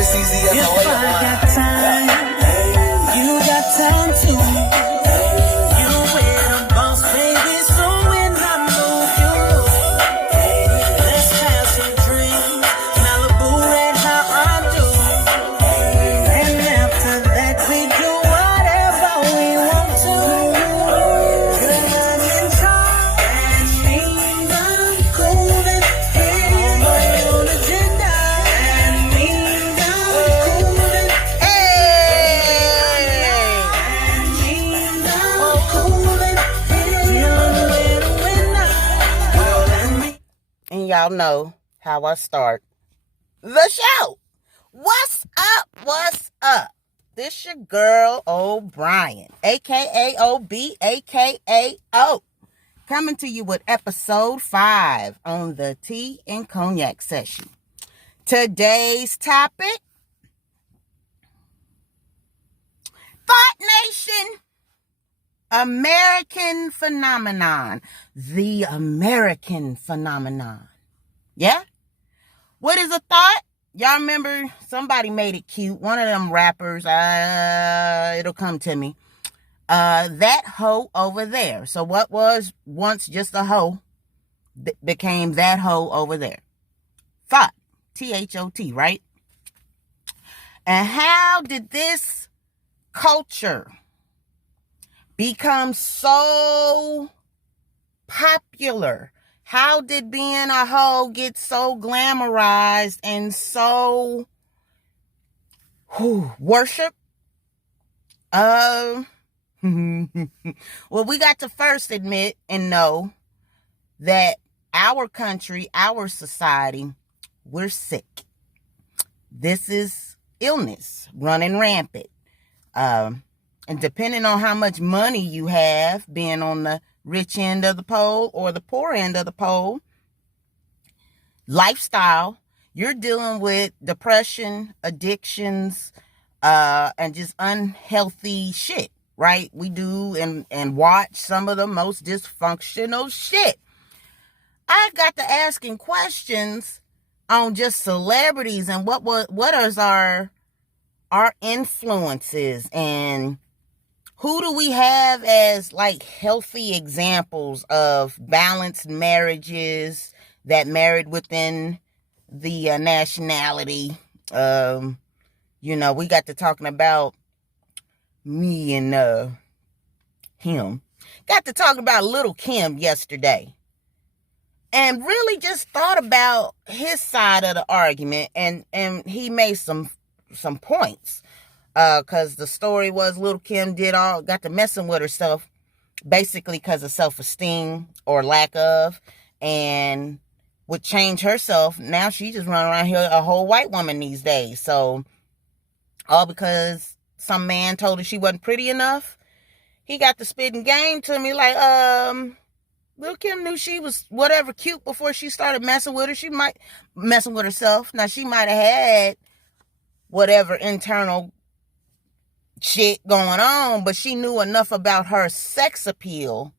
it's easy as a layup. I got time, you got time too. You with a boss, baby, so when I move, you move. Let's have some drinks, Malibu red, how I do. And after that, we do whatever we want to. Girl, I'm in charge, and me, I'm coolin'. On my own agenda, and me, I'm coolin'. And me, I'm coolin'. Feelin' with a winner. Girl, and me. And y'all know how I start the show. What's up? What's up? This your girl O'Brien, aka OB, aka O, coming to you with episode 5 on the tea and cognac session. Today's topic: Thought Nation, American phenomenon, the American phenomenon. Yeah? What is a thought? Y'all remember somebody made it cute. One of them rappers, it'll come to me. That hoe over there. So what was once just a hoe became that hoe over there. Thought. THOT, right? And how did this culture become so popular? How did being a hoe get so glamorized and so worship? Well, we got to first admit and know that our country, our society, we're sick. This is illness running rampant. And depending on how much money you have, being on the rich end of the pole or the poor end of the pole, lifestyle, you're dealing with depression, addictions, and just unhealthy shit, right? We do and watch some of the most dysfunctional shit. I got to asking questions on just celebrities and what is our influences, and who do we have as like healthy examples of balanced marriages that married within the nationality? We got to talking about me and him. Got to talk about Little Kim yesterday. And really just thought about his side of the argument, and he made some points. Because the story was Little Kim got to messing with herself basically because of self-esteem or lack of, and would change herself. Now she just run around here a whole white woman these days. So all because some man told her she wasn't pretty enough. He got the spitting game to me like, Little Kim knew she was whatever cute before she started messing with her. She might messing with herself. Now she might have had whatever internal shit going on, but she knew enough about her sex appeal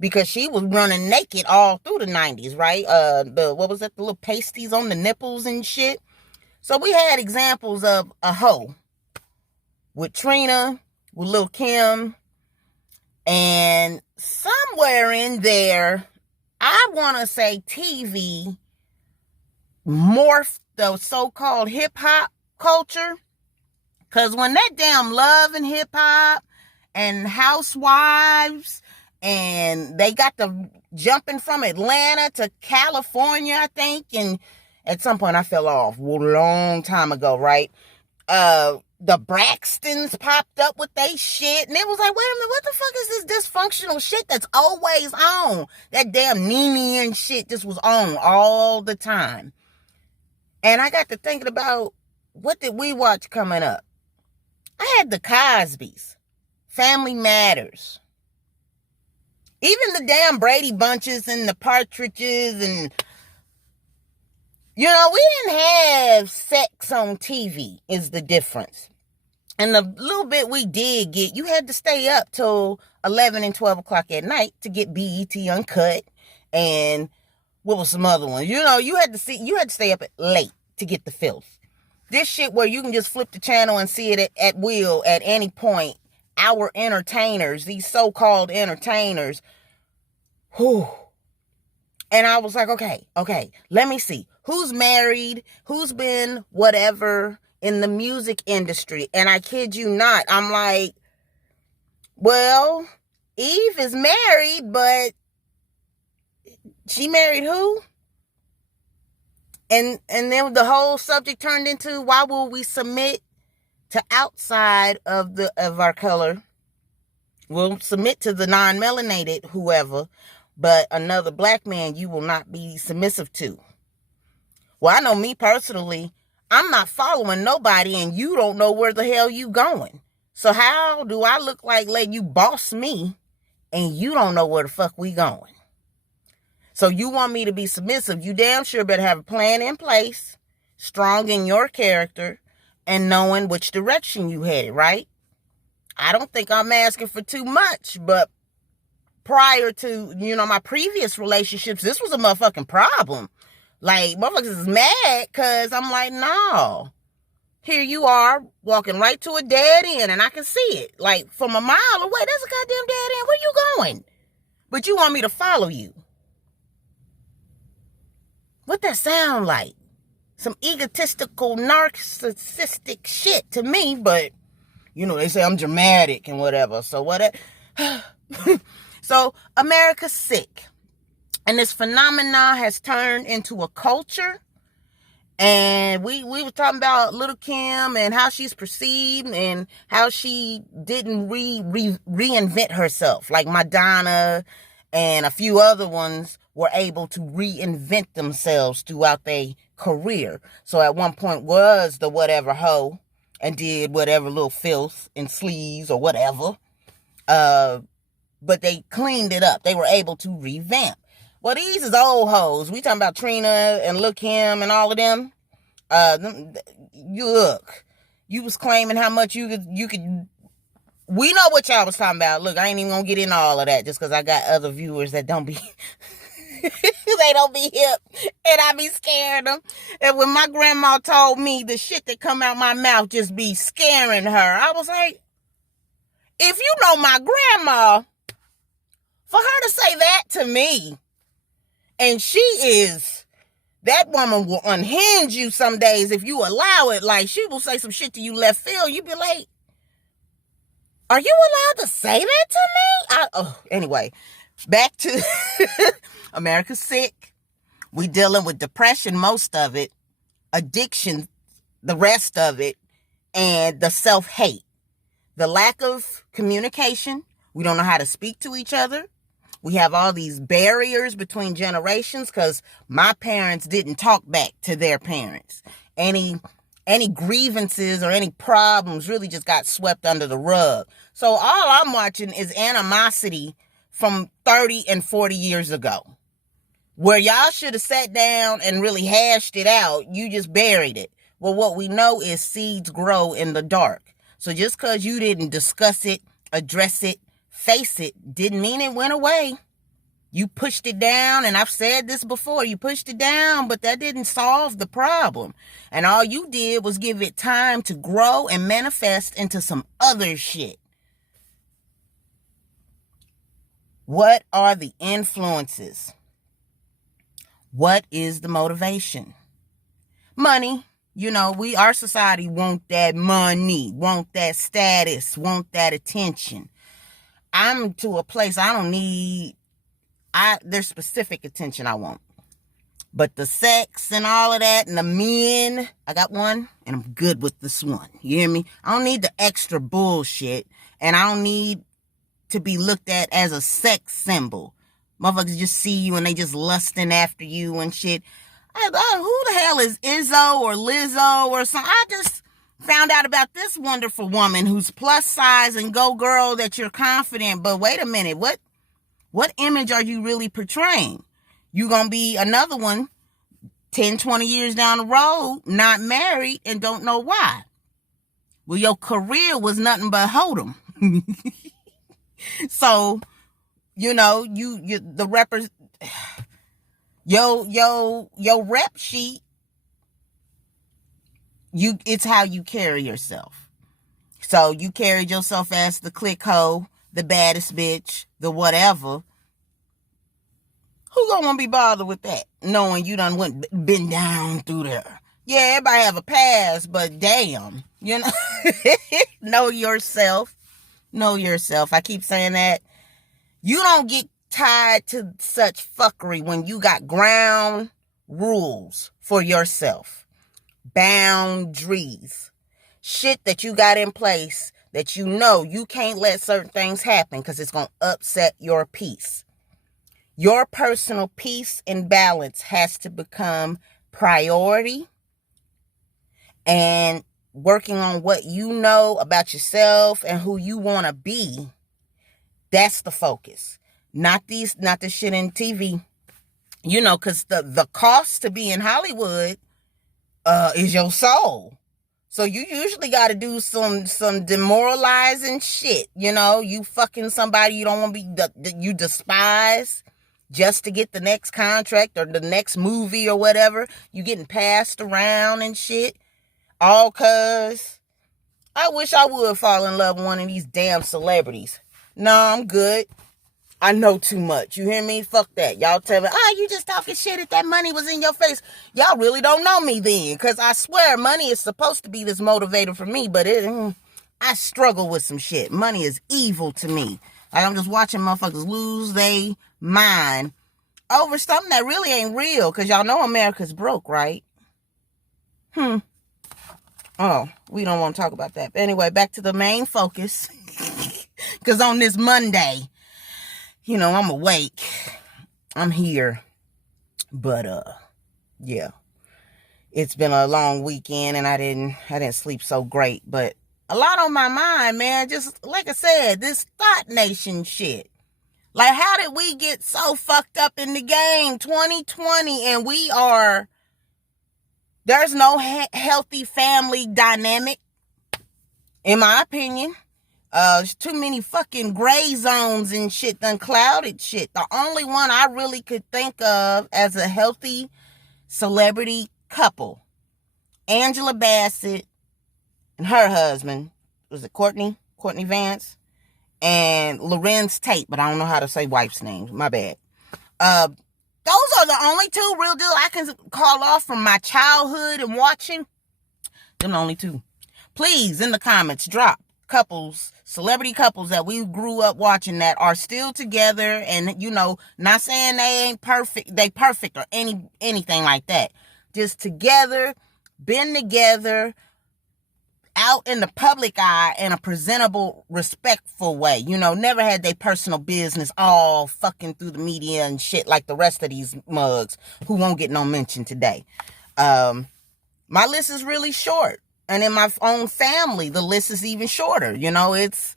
because she was running naked all through the 90s, right? What was that? The little pasties on the nipples and shit. So we had examples of a hoe with Trina, with Little Kim, and somewhere in there, I want to say TV morphed the so-called hip-hop culture. Because when that damn Love and Hip Hop and Housewives, and they got the jumping from Atlanta to California, I think, and at some point I fell off a long time ago, right? The Braxtons popped up with they shit, and it was like, wait a minute, what the fuck is this dysfunctional shit that's always on? That damn Nene and shit just was on all the time. And I got to thinking about, what did we watch coming up? I had the Cosbys, Family Matters, even the damn Brady Bunches and the Partridges, and we didn't have sex on TV is the difference. And the little bit we did get, you had to stay up till 11 and 12 o'clock at night to get BET Uncut, and what was some other one? You had to stay up late to get the filth. This shit where you can just flip the channel and see it at will at any point. Our entertainers, these so-called entertainers, whew. And I was like, okay, let me see. Who's married? Who's been whatever in the music industry? And I kid you not, I'm like, well, Eve is married, but she married who? And then the whole subject turned into, why will we submit to outside of our color? We'll submit to the non-melanated whoever, but another black man you will not be submissive to. Well, I know me personally, I'm not following nobody and you don't know where the hell you going. So how do I look like let you boss me and you don't know where the fuck we going? So you want me to be submissive, you damn sure better have a plan in place, strong in your character, and knowing which direction you headed, right? I don't think I'm asking for too much, but prior to, my previous relationships, this was a motherfucking problem. Like, motherfuckers is mad because I'm like, no. Here you are walking right to a dead end and I can see it. Like, from a mile away, there's a goddamn dead end. Where you going? But you want me to follow you. What that sound like? Some egotistical, narcissistic shit to me, but, they say I'm dramatic and whatever. So what? So America's sick. And this phenomena has turned into a culture. And we were talking about Little Kim and how she's perceived and how she didn't reinvent herself. Like Madonna and a few other ones were able to reinvent themselves throughout their career. So at one point was the whatever hoe and did whatever little filth and sleaze or whatever. But they cleaned it up. They were able to revamp. Well, these is old hoes. We talking about Trina and Lil' Kim and all of them. You was claiming how much you could. We know what y'all was talking about. Look, I ain't even gonna get into all of that just because I got other viewers that don't be, they don't be hip, and I be scaring them. And when my grandma told me the shit that come out my mouth just be scaring her, I was like, if you know my grandma, for her to say that to me, and that woman will unhinge you some days if you allow it. Like, she will say some shit to you left field. You be like, are you allowed to say that to me? Anyway, back to America's sick. We dealing with depression, most of it, addiction, the rest of it, and the self-hate. The lack of communication. We don't know how to speak to each other. We have all these barriers between generations because my parents didn't talk back to their parents. Any grievances or any problems really just got swept under the rug. So all I'm watching is animosity from 30 and 40 years ago. Where y'all should have sat down and really hashed it out, you just buried it. Well, what we know is seeds grow in the dark. So just because you didn't discuss it, address it, face it, didn't mean it went away. You pushed it down, and I've said this before, you pushed it down, but that didn't solve the problem. And all you did was give it time to grow and manifest into some other shit. What are the influences? What is the motivation? Money. Our society want that money, want that status, want that attention. I'm to a place I don't need, there's specific attention I want. But the sex and all of that and the men, I got one and I'm good with this one. You hear me? I don't need the extra bullshit, and I don't need to be looked at as a sex symbol. Motherfuckers just see you and they just lusting after you and shit. Who the hell is Izzo or Lizzo or something? I just found out about this wonderful woman who's plus size and go girl that you're confident. But wait a minute, what image are you really portraying? You gonna be another one 10, 20 years down the road, not married and don't know why. Well, your career was nothing but hold'em. So, the rappers, your rep sheet it's how you carry yourself. So you carried yourself as the click hoe, the baddest bitch, the whatever. Who gonna want to be bothered with that? Knowing you done been down through there. Yeah, everybody have a past, but damn, you know, know yourself. Know yourself. I keep saying that. You don't get tied to such fuckery when you got ground rules for yourself. Boundaries. Shit that you got in place that you know you can't let certain things happen because it's going to upset your peace. Your personal peace and balance has to become priority, and working on what you know about yourself and who you want to be. That's the focus. Not the shit in TV. You know, because the cost to be in Hollywood is your soul. So you usually got to do some demoralizing shit. You know, you fucking somebody you don't want to be, you despise just to get the next contract or the next movie or whatever. You getting passed around and shit. All cause I wish I would fall in love with one of these damn celebrities. No, I'm good. I know too much. You hear me? Fuck that. Y'all tell me, you just talking shit if that money was in your face. Y'all really don't know me then. Because I swear money is supposed to be this motivator for me. But I struggle with some shit. Money is evil to me. Like I'm just watching motherfuckers lose their mind over something that really ain't real. Because y'all know America's broke, right? Oh, we don't want to talk about that. But anyway, back to the main focus. Because on this Monday, you know, I'm awake. I'm here. But, yeah. It's been a long weekend and I didn't sleep so great. But a lot on my mind, man. Just like I said, this THOT Nation shit. Like, how did we get so fucked up in the game 2020 and there's no healthy family dynamic, in my opinion. There's too many fucking gray zones and shit done clouded shit. The only one I really could think of as a healthy celebrity couple, Angela Bassett and her husband, was it Courtney Vance, and Lorenz Tate, but I don't know how to say wife's names. My bad. Those are the only two real deal I can call off from my childhood and watching. Them the only two. Please, in the comments, drop celebrity couples that we grew up watching that are still together, and, you know, not saying they ain't perfect, they perfect or anything like that. Just together, been together, out in the public eye in a presentable, respectful way. You know, never had their personal business all fucking through the media and shit like the rest of these mugs who won't get no mention today. My list is really short. And in my own family, the list is even shorter. You know, it's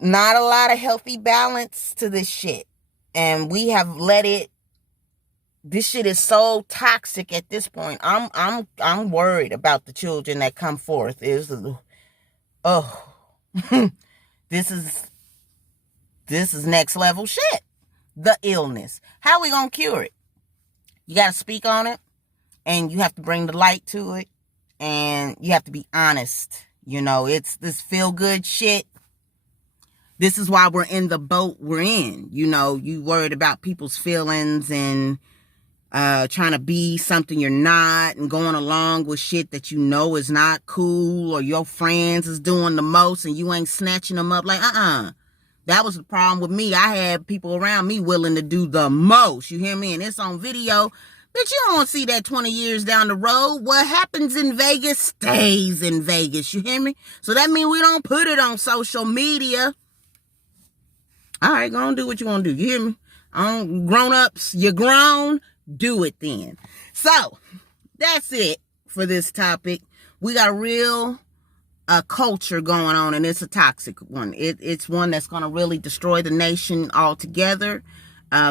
not a lot of healthy balance to this shit. And we have let it, this shit is so toxic at this point. I'm worried about the children that come forth. This is next level shit. The illness. How we gonna cure it? You gotta speak on it, and you have to bring the light to it, and you have to be honest. You know, it's this feel good shit. This is why we're in the boat we're in. You know, you worried about people's feelings and trying to be something you're not, and going along with shit that you know is not cool, or your friends is doing the most and you ain't snatching them up. Like, that was the problem with me. I had people around me willing to do the most. You hear me? And it's on video. But you don't see that 20 years down the road. What happens in Vegas stays in Vegas. You hear me? So that means we don't put it on social media. All right, go on, do what you want to do. You hear me? Grown-ups, you're grown. Do it then. So, that's it for this topic. We got a real culture going on, and it's a toxic one. It's one that's going to really destroy the nation altogether.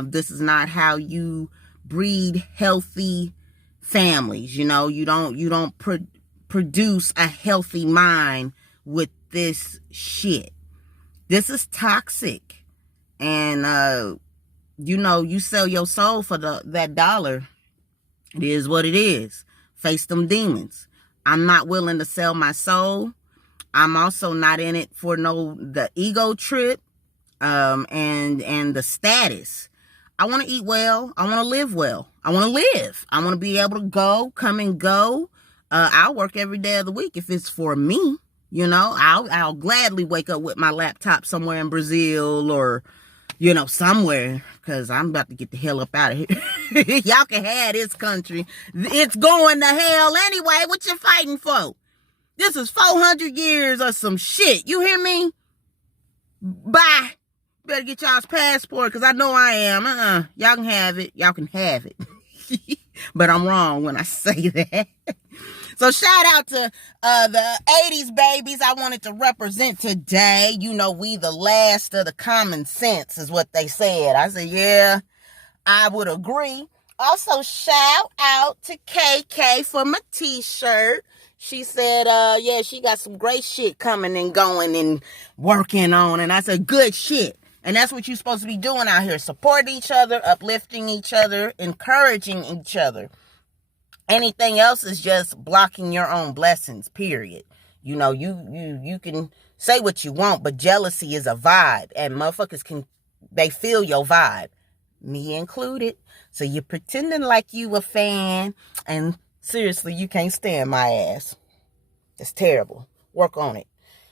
This is not how you breed healthy families. You know, you don't produce a healthy mind with this shit. This is toxic. And, you know, you sell your soul for that dollar. It is what it is. Face them demons. I'm not willing to sell my soul. I'm also not in it for the ego trip, and the status. I want to eat well. I want to live well. I want to live. I want to be able to come and go. I'll work every day of the week if it's for me. I'll gladly wake up with my laptop somewhere in Brazil or, somewhere, because I'm about to get the hell up out of here. Y'all can have this country. It's going to hell anyway. What you fighting for? This is 400 years or some shit. You hear me? Bye. Better get y'all's passport, because I know I am. Y'all can have it. Y'all can have it. But I'm wrong when I say that. So shout out to the 80s babies I wanted to represent today. We the last of the common sense is what they said. I said, yeah, I would agree. Also, shout out to KK for my t-shirt. She said, yeah, she got some great shit coming and going and working on. And I said, good shit. And that's what you're supposed to be doing out here. Support each other, uplifting each other, encouraging each other. Anything else is just blocking your own blessings, period. You can say what you want, but jealousy is a vibe. And motherfuckers they feel your vibe. Me included. So you're pretending like you a fan, and seriously, you can't stand my ass. It's terrible. Work on it.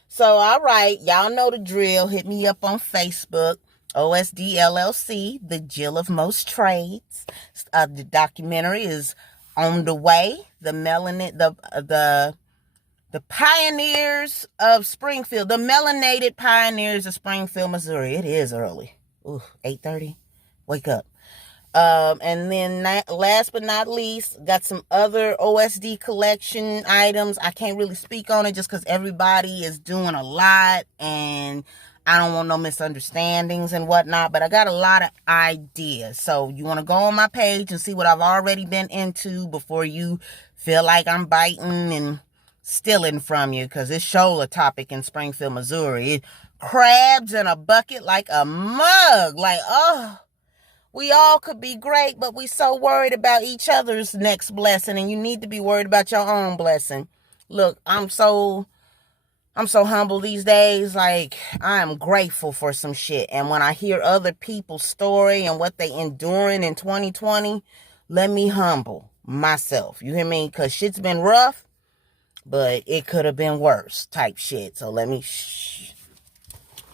So, all right, y'all know the drill. Hit me up on Facebook, OSD LLC, the Jill of Most Trades. The documentary is on the way. The pioneers of Springfield, the melanated pioneers of Springfield, Missouri. It is early. Ooh, 8:30. Wake up. And then last but not least, got some other OSD collection items. I can't really speak on it just because everybody is doing a lot and I don't want no misunderstandings and whatnot, but I got a lot of ideas. So you want to go on my page and see what I've already been into before you feel like I'm biting and stealing from you, because it's shoulder topic in Springfield, Missouri. Crabs in a bucket like a mug. Like, oh. We all could be great, but we so worried about each other's next blessing, and you need to be worried about your own blessing. Look, I'm so humble these days. Like, I am grateful for some shit. And when I hear other people's story and what they enduring in 2020, let me humble myself. You hear me? Because shit's been rough, but it could have been worse type shit. So let me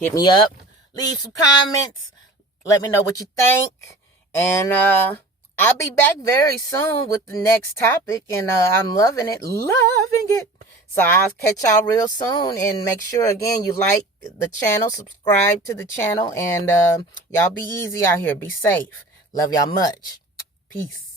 hit me up. Leave some comments. Let me know what you think. And I'll be back very soon with the next topic. And I'm loving it. So I'll catch y'all real soon. And make sure, again, you like the channel. Subscribe to the channel. And y'all be easy out here. Be safe. Love y'all much. Peace.